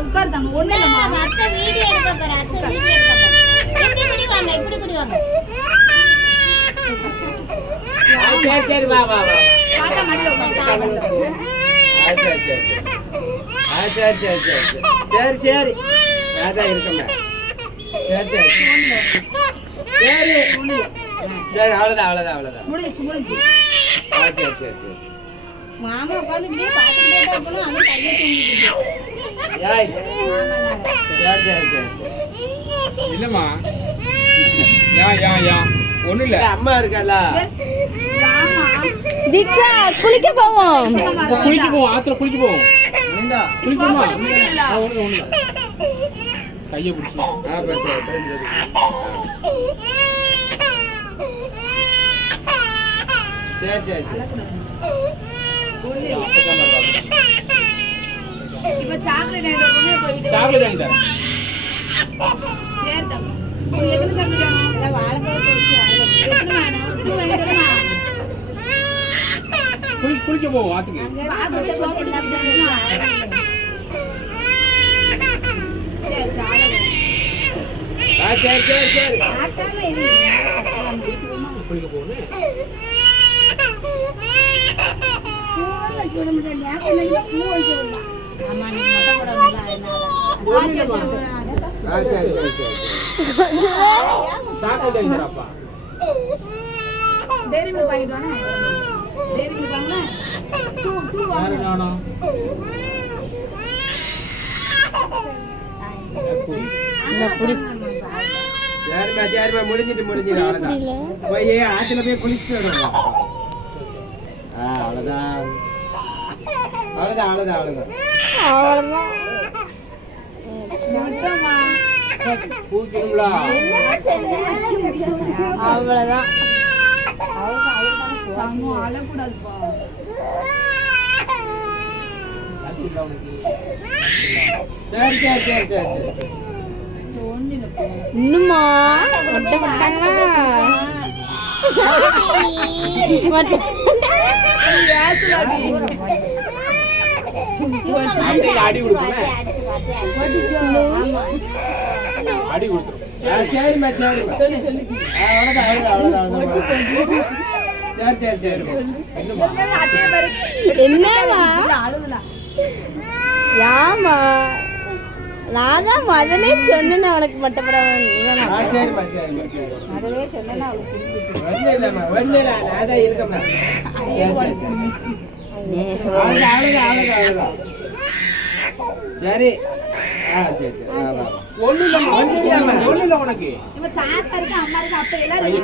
உட்கார் தாங்க ஒண்ணு இல்லம்மா அத்தை வீடியோ எடுக்க போற அத்தை வீடியோ எடுக்க போற இப்படி வாங்க இப்படி வாங்க சரி வா வா வா பாட்டா மடில உட்கார் சரி அதான் இருக்கமே சரி அவ்வளவுதான் முடிஞ்சு சரி மாமா உட்கார்ந்து இப்படியே பாத்துக்கிட்டே தான் போனா அவன் கையை தூங்கிட்டு இல்லம்மா ஒண்ணு இல்ல அம்மா இருக்கல தீக்ஷா குளிக்க போவோம் ஆத்துல குளிக்க போவோம் குளிக்குமா ஒண்ணு கையை பிடிச்சி சரி இப்ப சாக்லேட் போயிட்டு சாக்லேட் வாங்கிட்டேன் சரி தம்பி எத்தனை சாக்லேட் வேணும் இல்ல வாழைப்பழம் எத்தனை வேணும் இது வேணுமா குளிக்க போவோம் ஆத்துக்கு சரி குளிக்க போகணும் முடிஞ்சிட்டு போய் ஆத்துல போய் குளிச்சுட்டு வருவோம் அவ்வளவுதான் அவ்வளவுதான் இன்னுமா அடி கொடுத்துரும் சரிம்மா சரி என்னவா யாமா நான் தான் முதலே சொன்னேன் உனக்கு மட்டப்படம் முதலே சொன்னேன் சரி ஒண்ணு இல்ல உனக்கு இப்ப தாத்தா இருக்கு அம்மா இருக்கு அப்ப எல்லாரும்